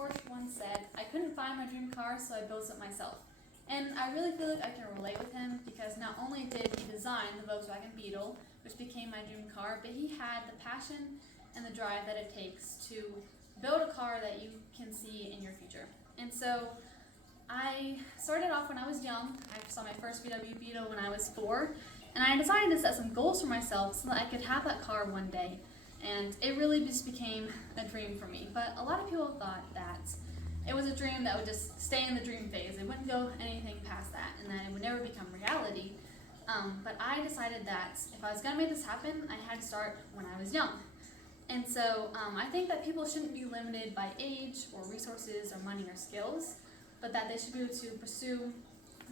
Porsche once said, "I couldn't find my dream car, so I built it myself." And I really feel like I can relate with him because not only did he design the Volkswagen Beetle, which became my dream car, but he had the passion and the drive that it takes to build a car that you can see in your future. And so I started off when I was young. I saw my first VW Beetle when I was 4, and I decided to set some goals for myself so that I could have that car one day. And it really just became a dream for me. But a lot of people thought that it was a dream that would just stay in the dream phase. It wouldn't go anything past that, and that it would never become reality. But I decided that if I was going to make this happen, I had to start when I was young. And so I think that people shouldn't be limited by age or resources or money or skills, but that they should be able to pursue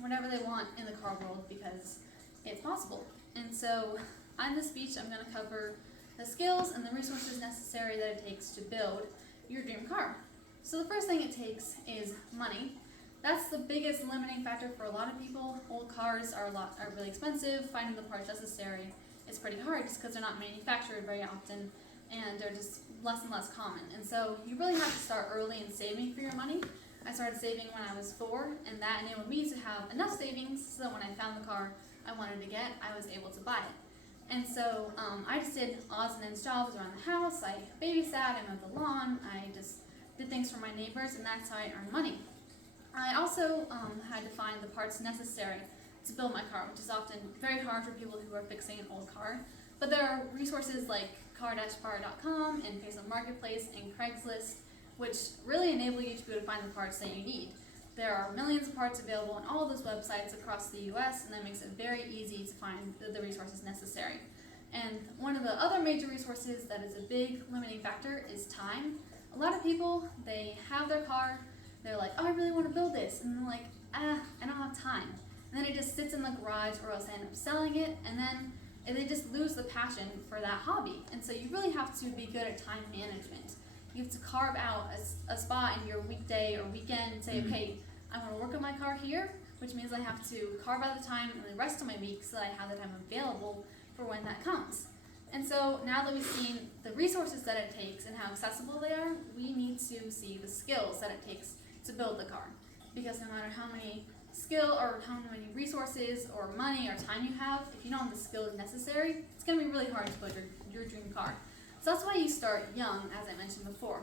whatever they want in the car world because it's possible. And so on this speech, I'm going to cover the skills and the resources necessary that it takes to build your dream car. So the first thing it takes is money. That's the biggest limiting factor for a lot of people. Old cars are really expensive. Finding the parts necessary is pretty hard just because they're not manufactured very often and they're just less and less common. And so you really have to start early in saving for your money. I started saving when I was 4, and that enabled me to have enough savings so that when I found the car I wanted to get, I was able to buy it. And so I just did odds and ends jobs around the house. I babysat, I mowed the lawn, I just did things for my neighbors, and that's how I earned money. I also had to find the parts necessary to build my car, which is often very hard for people who are fixing an old car. But there are resources like car-bar.com and Facebook Marketplace and Craigslist, which really enable you to be able to find the parts that you need. There are millions of parts available on all of those websites across the US, and that makes it very easy to find the resources necessary. And one of the other major resources that is a big limiting factor is time. A lot of people, they have their car, they're like, "Oh, I really want to build this," and they're like, "I don't have time." And then it just sits in the garage, or else they end up selling it, and then they just lose the passion for that hobby. And so you really have to be good at time management. You have to carve out a spot in your weekday or weekend and say, "Okay, I want to work on my car here," which means I have to carve out the time in the rest of my week so that I have the time available for when that comes. And so now that we've seen the resources that it takes and how accessible they are, we need to see the skills that it takes to build the car. Because no matter how many skill or how many resources or money or time you have, if you don't have the skills necessary, it's going to be really hard to build your dream car. So that's why you start young, as I mentioned before.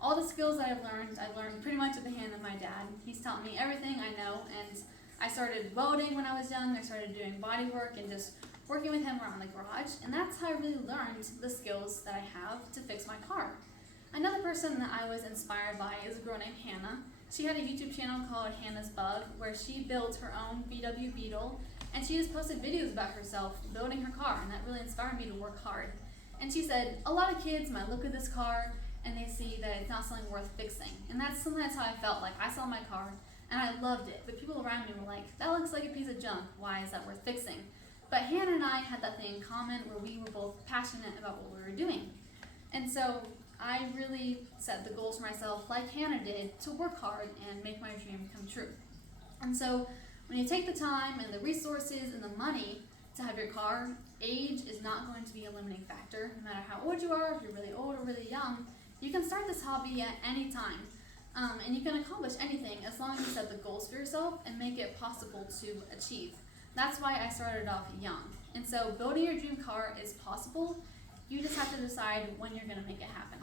All the skills that I've learned pretty much at the hand of my dad. He's taught me everything I know, and I started welding when I was young. I started doing body work and just working with him around the garage, and that's how I really learned the skills that I have to fix my car. Another person that I was inspired by is a girl named Hannah. She had a YouTube channel called Hannah's Bug, where she built her own VW Beetle, and she just posted videos about herself building her car, and that really inspired me to work hard. And she said, a lot of kids might look at this car and they see that it's not something worth fixing. And that's sometimes how I felt. Like, I saw my car and I loved it, but people around me were like, "That looks like a piece of junk. Why is that worth fixing?" But Hannah and I had that thing in common where we were both passionate about what we were doing. And so I really set the goals for myself, like Hannah did, to work hard and make my dream come true. And so when you take the time and the resources and the money to have your car, age is not going to be a limiting factor. No matter how old you are, if you're really old or really young, you can start this hobby at any time. And you can accomplish anything as long as you set the goals for yourself and make it possible to achieve. That's why I started off young. And so building your dream car is possible. You just have to decide when you're going to make it happen.